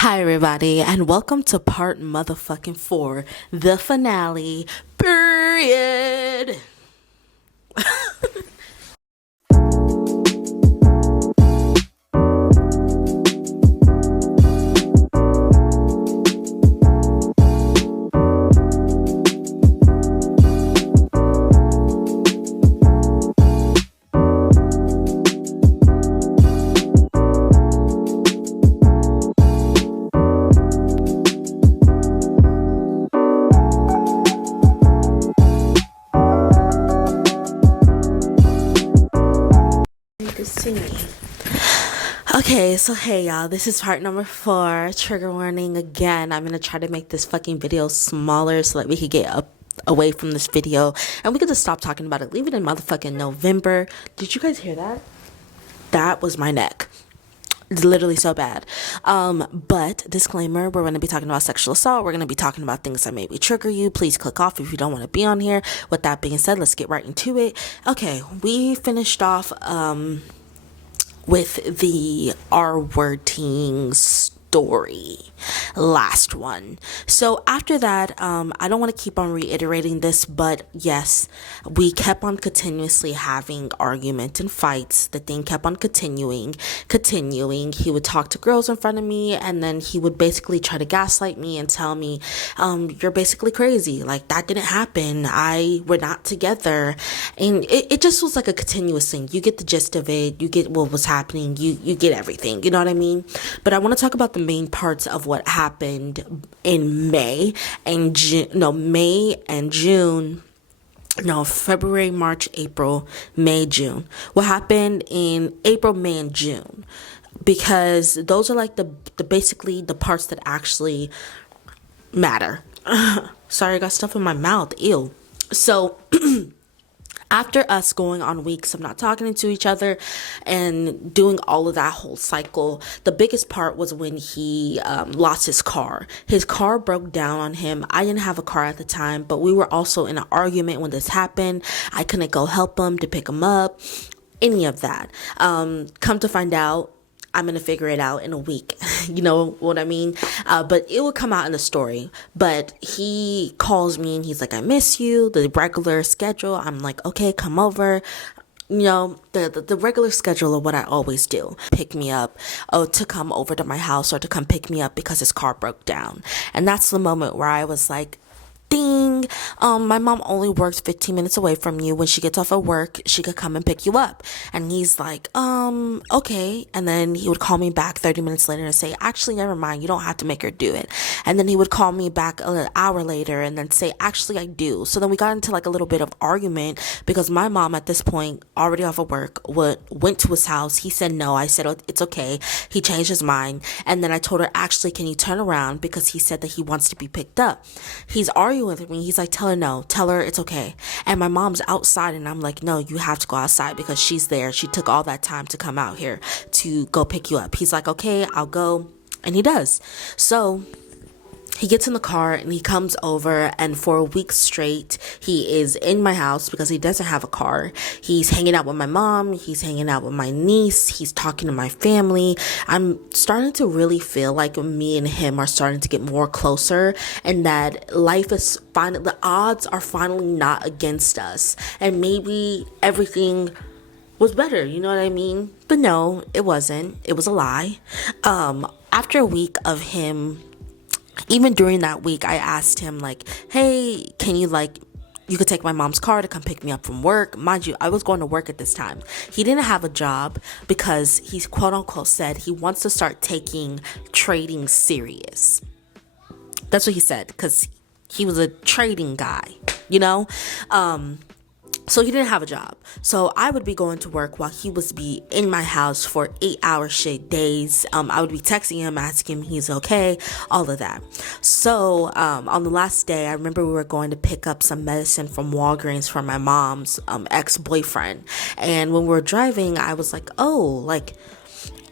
Hi, everybody, and welcome to part motherfucking 4, the finale, period. You can see me. Okay, so hey y'all, this is part number 4. Trigger warning again. I'm gonna try to make this fucking video smaller so that we could get up away from this video and we could just stop talking about it. Leave it in motherfucking November. Did you guys hear that? That was my neck. It's literally so bad. But disclaimer, we're going to be talking about sexual assault. We're going to be talking about things that maybe trigger you. Please click off if you don't want to be on here. With that being said, let's get right into it. Okay, we finished off with the R-word story, last one. So after that, I don't want to keep on reiterating this, but yes, we kept on continuously having arguments and fights. The thing kept on continuing. He would talk to girls in front of me, and then he would basically try to gaslight me and tell me, you're basically crazy, like that didn't happen, we're not together. And it just was like a continuous thing. You get the gist of it, you get what was happening, you get everything, you know what I mean? But I want to talk about the main parts of what happened in February, March, April, May, June. What happened in April, May, and June, because those are like the basically the parts that actually matter. Sorry, I got stuff in my mouth. Ew. So after us going on weeks of not talking to each other and doing all of that whole cycle, the biggest part was when he lost his car. His car broke down on him. I didn't have a car at the time, but we were also in an argument when this happened. I couldn't go help him to pick him up, any of that. Come to find out, I'm going to figure it out in a week. You know what I mean? But it will come out in the story. But he calls me and he's like, I miss you. The regular schedule. I'm like, okay, come over. You know, the regular schedule of what I always do. Pick me up, to come over to my house or to come pick me up because his car broke down. And that's the moment where I was like, ding, my mom only works 15 minutes away from you. When she gets off of work, she could come and pick you up. And he's like, okay. And then he would call me back 30 minutes later and say, actually, never mind, you don't have to make her do it. And then he would call me back an hour later and then say, actually, I do. So then we got into like a little bit of argument because my mom at this point, already off of work, went to his house. He said no. I said, oh, it's okay. He changed his mind. And then I told her, actually, can you turn around, because he said that he wants to be picked up. He's arguing with me. He's like, tell her no, tell her it's okay. And my mom's outside and I'm like, no, you have to go outside because she's there. She took all that time to come out here to go pick you up. He's like, okay, I'll go. And he does. So he gets in the car and he comes over, and for a week straight, he is in my house because he doesn't have a car. He's hanging out with my mom. He's hanging out with my niece. He's talking to my family. I'm starting to really feel like me and him are starting to get more closer, and that life is finally, the odds are finally not against us. And maybe everything was better, you know what I mean? But no, it wasn't. It was a lie. After a week of him, even during that week, I asked him like, hey, can you you could take my mom's car to come pick me up from work. Mind you, I was going to work at this time. He didn't have a job because he's quote unquote said he wants to start taking trading serious. That's what he said, because he was a trading guy, you know? So he didn't have a job. So I would be going to work while he was be in my house for 8-hour straight days. I would be texting him, asking him he's okay, all of that. So on the last day, I remember we were going to pick up some medicine from Walgreens for my mom's ex-boyfriend. And when we were driving, I was like, oh, like,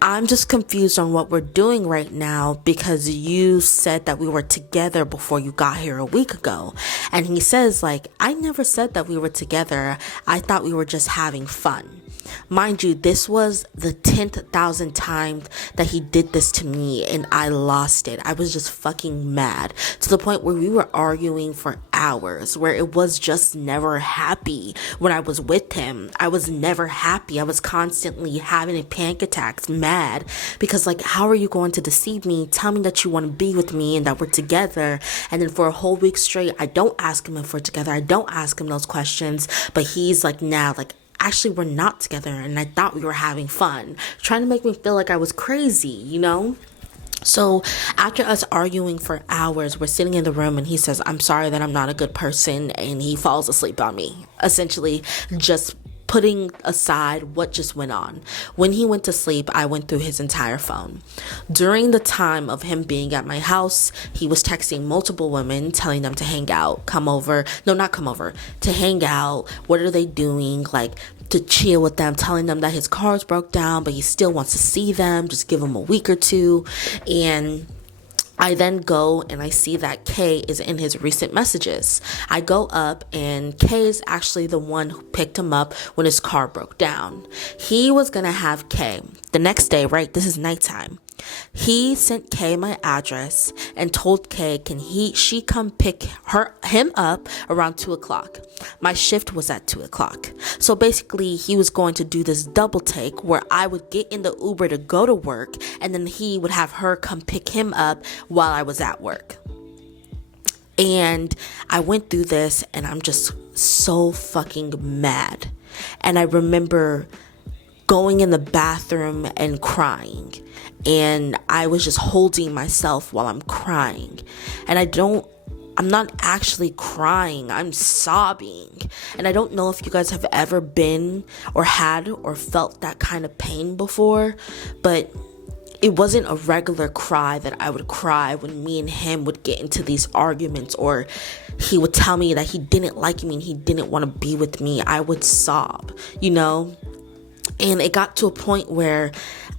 I'm just confused on what we're doing right now because you said that we were together before you got here a week ago. And he says, like, I never said that we were together. I thought we were just having fun. Mind you, this was the 10,000th time that he did this to me, and I lost it. I was just fucking mad to the point where we were arguing for hours, where it was just never happy when I was with him. I was never happy. I was constantly having panic attacks, mad, because like, how are you going to deceive me? Tell me that you want to be with me and that we're together, and then for a whole week straight, I don't ask him if we're together. I don't ask him those questions, but he's like, now, like, actually we're not together, and I thought we were having fun, trying to make me feel like I was crazy, you know? So after us arguing for hours, we're sitting in the room, and he says, I'm sorry that I'm not a good person, and he falls asleep on me, essentially just putting aside what just went on. When he went to sleep, I went through his entire phone. During the time of him being at my house, he was texting multiple women, telling them to hang out, to hang out. What are they doing? Like, to chill with them, telling them that his car's broke down, but he still wants to see them. Just give him a week or two. And I then go and I see that Kay is in his recent messages. I go up, and Kay is actually the one who picked him up when his car broke down. He was going to have Kay the next day, right? This is nighttime. He sent Kay my address and told Kay, she come pick him up around 2:00. My shift was at 2:00. So basically he was going to do this double take where I would get in the Uber to go to work, and then he would have her come pick him up while I was at work. And I went through this, and I'm just so fucking mad. And I remember going in the bathroom and crying, and I was just holding myself while I'm crying, and I'm not actually crying, I'm sobbing. And I don't know if you guys have ever been or had or felt that kind of pain before, but it wasn't a regular cry that I would cry when me and him would get into these arguments, or he would tell me that he didn't like me and he didn't want to be with me. I would sob, you know? And it got to a point where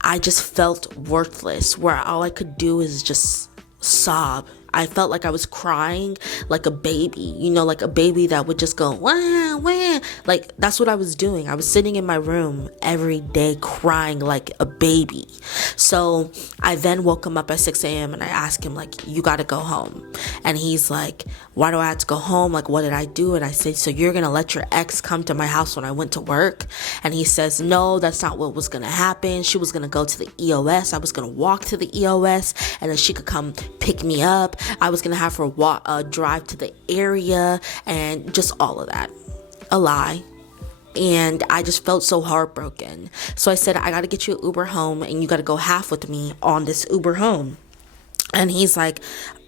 I just felt worthless, where all I could do is just sob. I felt like I was crying like a baby, you know, like a baby that would just go, wah, wah. Like, that's what I was doing. I was sitting in my room every day crying like a baby. So I then woke him up at 6 a.m. and I asked him, like, you got to go home. And he's like, why do I have to go home? Like, what did I do? And I said, so you're going to let your ex come to my house when I went to work? And he says, no, that's not what was going to happen. She was going to go to the EOS. I was going to walk to the EOS, and then she could come pick me up. I was going to have her drive to the area, and just all of that. A lie. And I just felt so heartbroken. So I said, I got to get you an Uber home, and you got to go half with me on this Uber home. And he's like,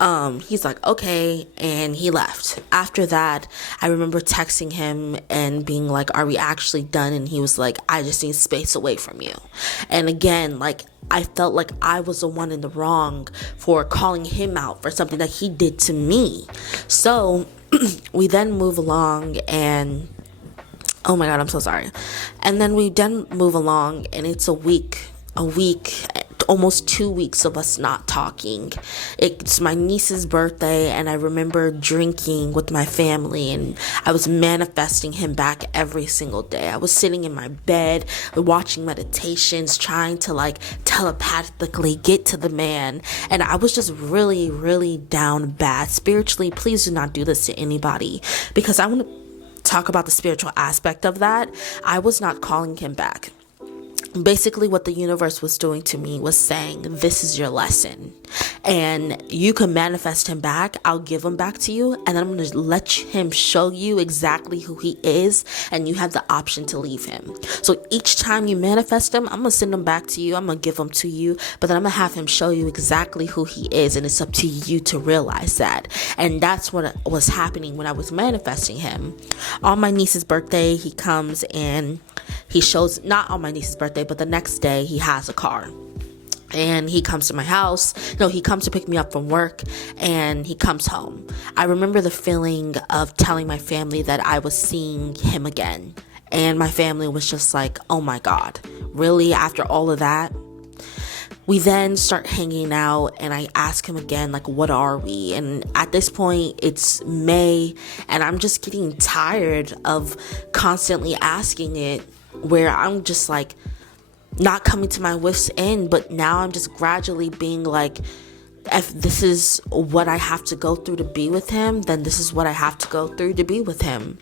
okay. And he left. After that, I remember texting him and being like, are we actually done? And he was like, I just need space away from you. And again, like, I felt like I was the one in the wrong for calling him out for something that he did to me. So we then move along, and oh my God, I'm so sorry. And then we then move along, and it's a week, almost 2 weeks of us not talking. It's my niece's birthday, and I remember drinking with my family, and I was manifesting him back every single day. I was sitting in my bed watching meditations, trying to like telepathically get to the man, and I was just really, really down bad spiritually. Please do not do this to anybody, because I want to talk about the spiritual aspect of that. I was not calling him back. Basically, what the universe was doing to me was saying, this is your lesson, and you can manifest him back. I'll give him back to you, and then I'm going to let him show you exactly who he is, and you have the option to leave him. So each time you manifest him, I'm going to send him back to you. I'm going to give him to you, but then I'm going to have him show you exactly who he is, and it's up to you to realize that. And that's what was happening when I was manifesting him. On my niece's birthday, he comes and he shows, not on my niece's birthday, but the next day he has a car. And he comes to my house. No, he comes to pick me up from work, and he comes home. I remember the feeling of telling my family that I was seeing him again. And my family was just like, oh my God, really? After all of that? We then start hanging out, and I ask him again, like, what are we? And at this point, it's May, and I'm just getting tired of constantly asking it where I'm just like not coming to my wits end, but now I'm just gradually being like, if this is what I have to go through to be with him, then this is what I have to go through to be with him.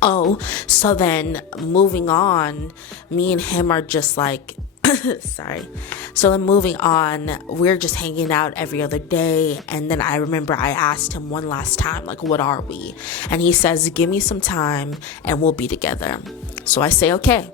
Oh, so then moving on, me and him are just like, sorry. So then moving on, we're just hanging out every other day. And then I remember I asked him one last time, like, what are we? And he says, give me some time and we'll be together. So I say, okay.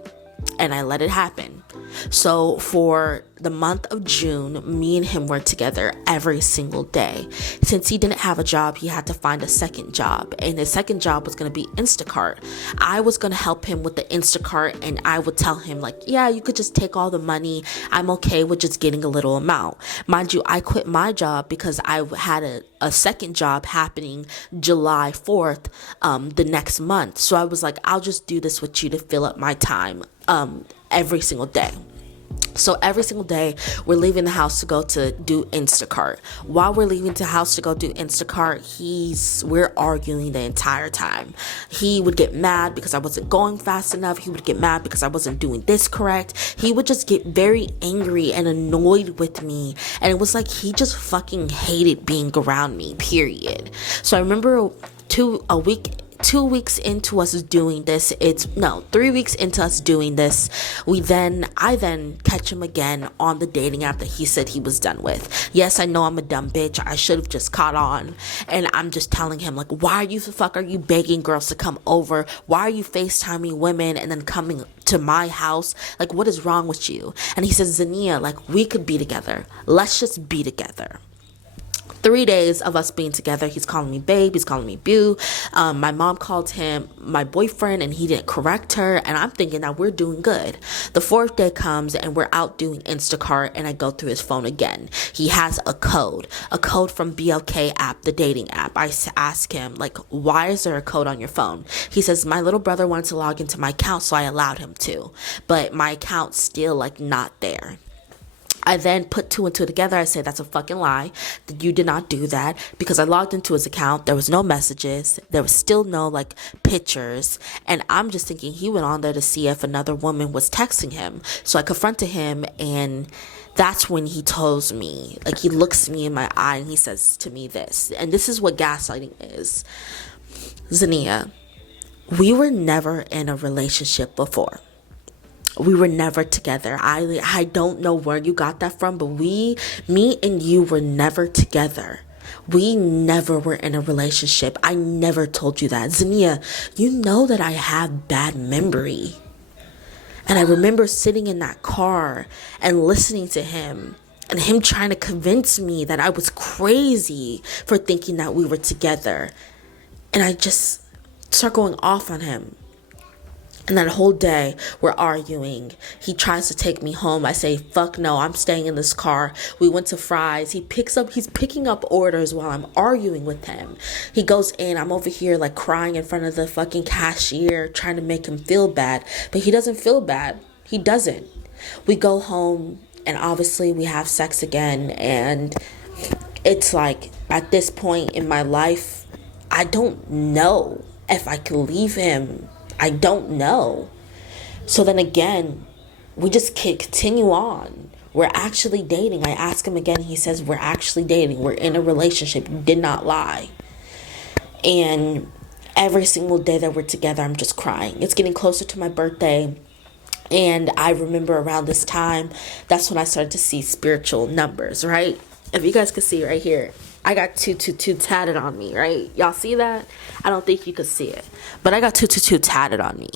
And I let it happen. So for the month of June, me and him were together every single day. Since he didn't have a job, he had to find a second job. And his second job was going to be Instacart. I was going to help him with the Instacart, and I would tell him like, yeah, you could just take all the money. I'm okay with just getting a little amount. Mind you, I quit my job because I had a second job happening July 4th, the next month. So I was like, I'll just do this with you to fill up my time every single day. So every single day we're leaving the house to go to do Instacart. While we're leaving the house to go do Instacart, we're arguing the entire time. He would get mad because I wasn't going fast enough. He would get mad because I wasn't doing this correct. He would just get very angry and annoyed with me. And it was like he just fucking hated being around me, period. So I remember 2 weeks into us doing this, 3 weeks into us doing this, I then catch him again on the dating app that he said he was done with. Yes, I know I'm a dumb bitch. I should have just caught on. And I'm just telling him like, why are you begging girls to come over? Why are you FaceTiming women and then coming to my house? Like, what is wrong with you? And he says, Zania, like, we could be together. Let's just be together. 3 days of us being together, he's calling me babe, he's calling me boo. My mom called him my boyfriend and he didn't correct her, and I'm thinking that we're doing good. The 4th day comes and we're out doing Instacart, and I go through his phone again. He has a code from BLK app, the dating app. I ask him like, why is there a code on your phone? He says, my little brother wanted to log into my account, so I allowed him to, but my account's still like not there. I then put 2 and 2 together. I say that's a fucking lie. That you did not do that, because I logged into his account. There was no messages. There was still no like pictures. And I'm just thinking he went on there to see if another woman was texting him. So I confronted him, and that's when he tells me, like, he looks me in my eye and he says to me this. And this is what gaslighting is. Zania, we were never in a relationship before. We were never together. I don't know where you got that from, but me and you were never together. We never were in a relationship. I never told you that. Zania, you know that I have bad memory. And I remember sitting in that car and listening to him, and him trying to convince me that I was crazy for thinking that we were together. And I just start going off on him. And that whole day, we're arguing. He tries to take me home. I say, fuck no, I'm staying in this car. We went to Fry's. He's picking up orders while I'm arguing with him. He goes in. I'm over here like crying in front of the fucking cashier, trying to make him feel bad. But he doesn't feel bad. He doesn't. We go home, and obviously we have sex again. And it's like, at this point in my life, I don't know if I can leave him. I don't know. So then again, we just continue on. We're actually dating. I ask him again. He says, we're actually dating. We're in a relationship. You did not lie. And every single day that we're together, I'm just crying. It's getting closer to my birthday. And I remember around this time, that's when I started to see spiritual numbers, right? If you guys can see right here, I got 222 tatted on me, right? Y'all see that? I don't think you could see it, but I got 222 tatted on me.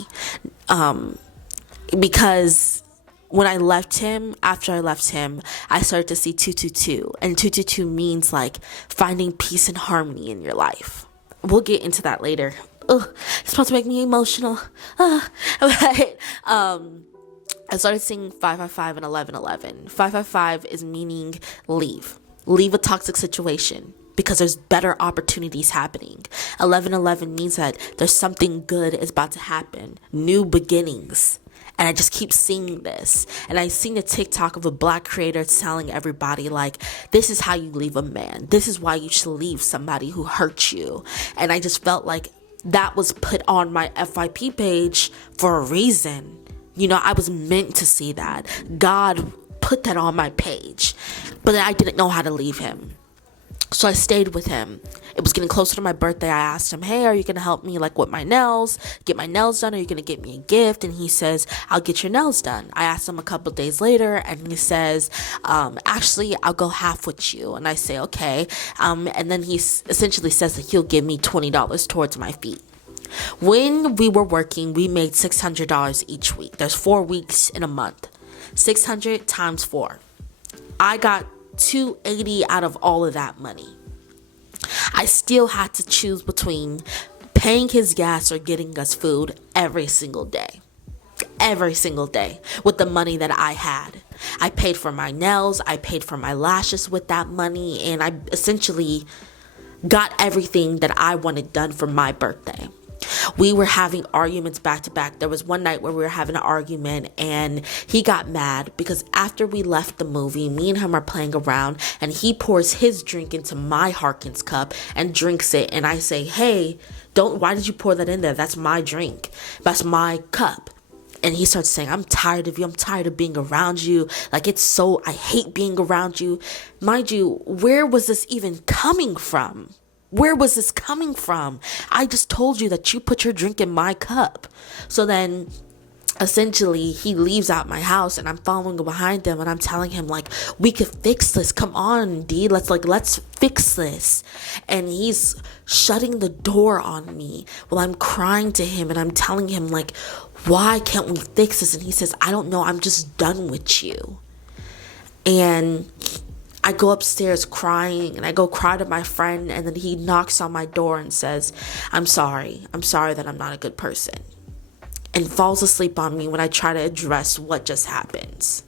Because when I left him, after I left him, I started to see 222, and 222 means like finding peace and harmony in your life. We'll get into that later. Ugh, it's about to make me emotional. But, I started seeing 555 and 1111. 555 is meaning leave. Leave a toxic situation because there's better opportunities happening. 1111 means that there's something good is about to happen. New beginnings. And I just keep seeing this. And I seen a TikTok of a black creator telling everybody like, this is how you leave a man. This is why you should leave somebody who hurt you. And I just felt like that was put on my FYP page for a reason. You know, I was meant to see that. God put that on my page. But I didn't know how to leave him. So I stayed with him. It was getting closer to my birthday. I asked him, hey, are you going to help me like with my nails? Get my nails done? Are you going to get me a gift? And he says, I'll get your nails done. I asked him a couple days later and he says, actually, I'll go half with you. And I say, okay. And then he essentially says that he'll give me $20 towards my feet. When we were working, we made $600 each week. There's 4 weeks in a month. 600 times 4. I got $280 out of all of that money. I still had to choose between paying his gas or getting us food every single day with the money that I had. I paid for my nails, I paid for my lashes with that money, and I essentially got everything that I wanted done for my birthday. We were having arguments back to back. There was one night where we were having an argument and he got mad because after we left the movie, me and him are playing around and he pours his drink into my Harkins cup and drinks it. And I say, hey, why did you pour that in there? That's my drink. That's my cup. And he starts saying, I'm tired of you. I'm tired of being around you. Like, I hate being around you. Mind you, where was this even coming from? Where was this coming from? I just told you that you put your drink in my cup. So then essentially he leaves out my house and I'm following behind him and I'm telling him like, we could fix this. Come on, D. Let's fix this. And he's shutting the door on me while I'm crying to him and I'm telling him like, why can't we fix this? And he says, I don't know. I'm just done with you. And I go upstairs crying and I go cry to my friend and then he knocks on my door and says, I'm sorry that I'm not a good person, and falls asleep on me when I try to address what just happened.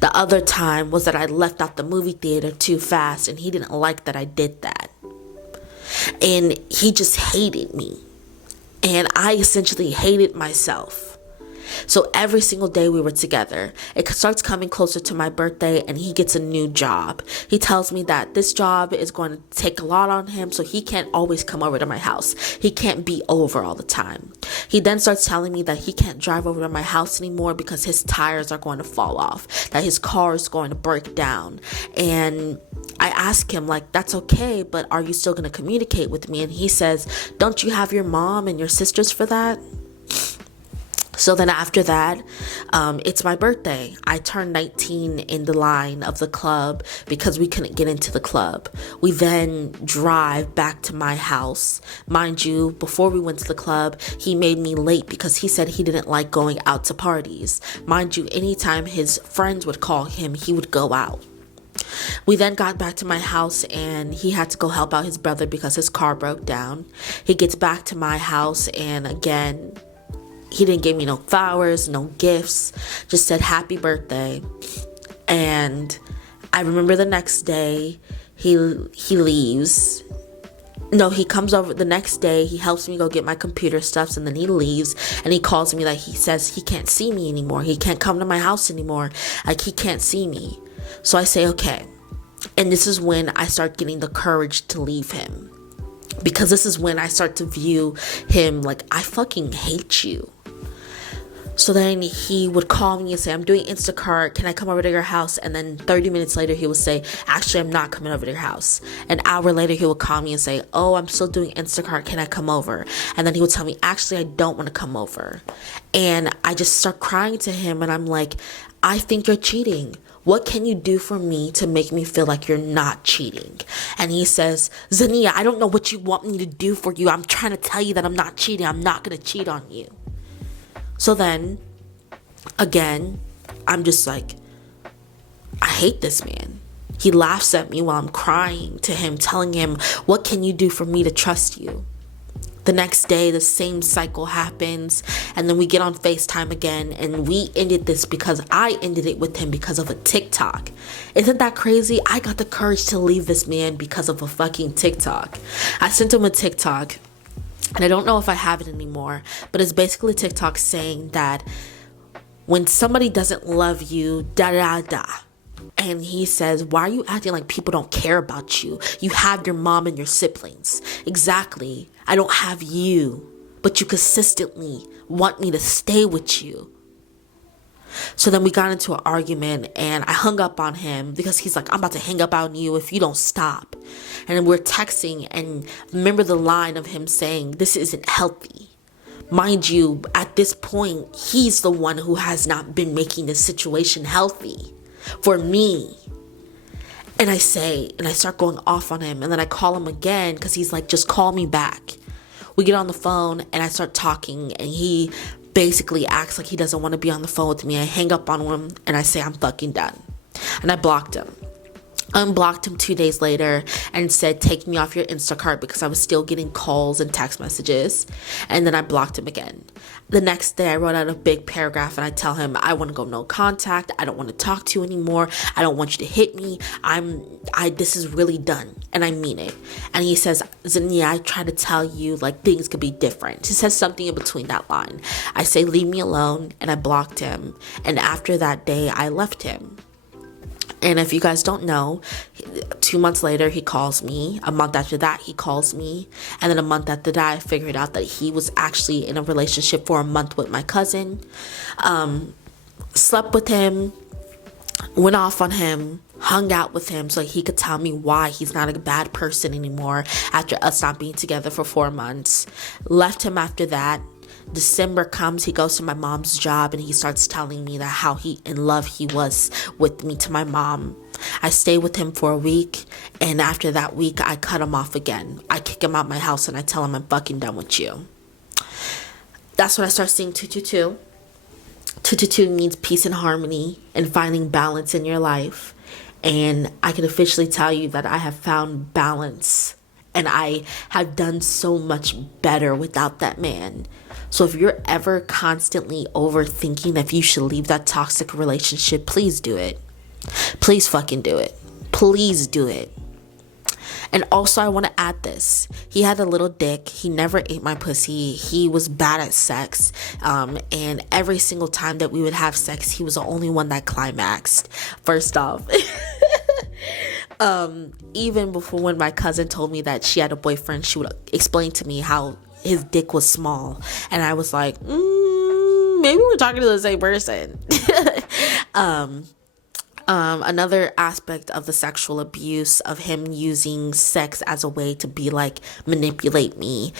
The other time was that I left out the movie theater too fast and he didn't like that I did that. And he just hated me. And I essentially hated myself. So every single day we were together, it starts coming closer to my birthday and he gets a new job. He tells me that this job is going to take a lot on him, so he can't always come over to my house. He can't be over all the time. He then starts telling me that he can't drive over to my house anymore because his tires are going to fall off, that his car is going to break down. And I ask him like, that's okay, but are you still going to communicate with me? And he says, don't you have your mom and your sisters for that? So then after that, it's my birthday. I turned 19 in the line of the club because we couldn't get into the club. We then drive back to my house. Mind you, before we went to the club, he made me late because he said he didn't like going out to parties. Mind you, anytime his friends would call him, he would go out. We then got back to my house and he had to go help out his brother because his car broke down. He gets back to my house and again, he didn't give me no flowers, no gifts, just said happy birthday. And I remember the next day he leaves. No, he comes over the next day, he helps me go get my computer stuff, and then he leaves and he calls me like he says he can't see me anymore. He can't come to my house anymore. Like he can't see me. So I say, okay. And this is when I start getting the courage to leave him. Because this is when I start to view him like, I fucking hate you. So then he would call me and say, I'm doing Instacart. Can I come over to your house? And then 30 minutes later, he would say, actually, I'm not coming over to your house. An hour later, he would call me and say, oh, I'm still doing Instacart. Can I come over? And then he would tell me, actually, I don't want to come over. And I just start crying to him. And I'm like, I think you're cheating. What can you do for me to make me feel like you're not cheating? And he says, Zania, I don't know what you want me to do for you. I'm trying to tell you that I'm not cheating. I'm not going to cheat on you. So then, again, I'm just like, I hate this man. He laughs at me while I'm crying to him, telling him, what can you do for me to trust you? The next day, the same cycle happens, and then we get on FaceTime again, and we ended this because I ended it with him because of a TikTok. Isn't that crazy? I got the courage to leave this man because of a fucking TikTok. I sent him a TikTok. And I don't know if I have it anymore, but it's basically TikTok saying that when somebody doesn't love you, da-da-da. And he says, why are you acting like people don't care about you? You have your mom and your siblings. Exactly. I don't have you, but you consistently want me to stay with you. So then we got into an argument and I hung up on him because he's like, I'm about to hang up on you if you don't stop. And then we're texting, and remember the line of him saying, this isn't healthy. Mind you, at this point, he's the one who has not been making this situation healthy for me. And I start going off on him, and then I call him again because he's like, just call me back. We get on the phone and I start talking, and he basically acts like he doesn't want to be on the phone with me. I hang up on him and I say, I'm fucking done. And I blocked him. Unblocked him 2 days later and said, take me off your Instacart, because I was still getting calls and text messages. And then I blocked him again. The next day I wrote out a big paragraph and I tell him, I want to go no contact. I don't want to talk to you anymore. I don't want you to hit me. This is really done. And I mean it. And he says, Zinnia, I try to tell you like things could be different. He says something in between that line. I say, leave me alone. And I blocked him. And after that day, I left him. And if you guys don't know, 2 months later, he calls me. A month after that, he calls me. And then a month after that, I figured out that he was actually in a relationship for a month with my cousin. Slept with him, went off on him, hung out with him so he could tell me why he's not a bad person anymore after us not being together for 4 months. Left him after that. December comes, he goes to my mom's job and he starts telling me that how in love he was with me to my mom. I stay with him for a week, and after that week I cut him off again. I kick him out my house and I tell him, I'm fucking done with you. That's when I start seeing 222. 222 means peace and harmony and finding balance in your life. And I can officially tell you that I have found balance, and I have done so much better without that man. So if you're ever constantly overthinking if you should leave that toxic relationship, please do it. Please fucking do it. Please do it. And also, I want to add this. He had a little dick. He never ate my pussy. He was bad at sex. And every single time that we would have sex, he was the only one that climaxed. First off. Even before, when my cousin told me that she had a boyfriend, she would explain to me how his dick was small, and I was like, maybe we're talking to the same person. Another aspect of the sexual abuse of him using sex as a way to be like, manipulate me.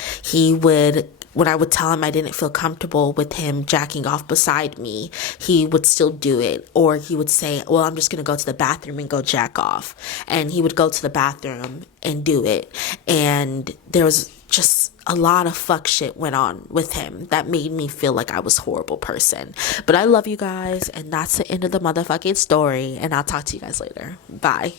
When I would tell him I didn't feel comfortable with him jacking off beside me, he would still do it. Or he would say, well, I'm just going to go to the bathroom and go jack off. And he would go to the bathroom and do it. And there was just a lot of fuck shit went on with him that made me feel like I was a horrible person. But I love you guys, and that's the end of the motherfucking story. And I'll talk to you guys later. Bye.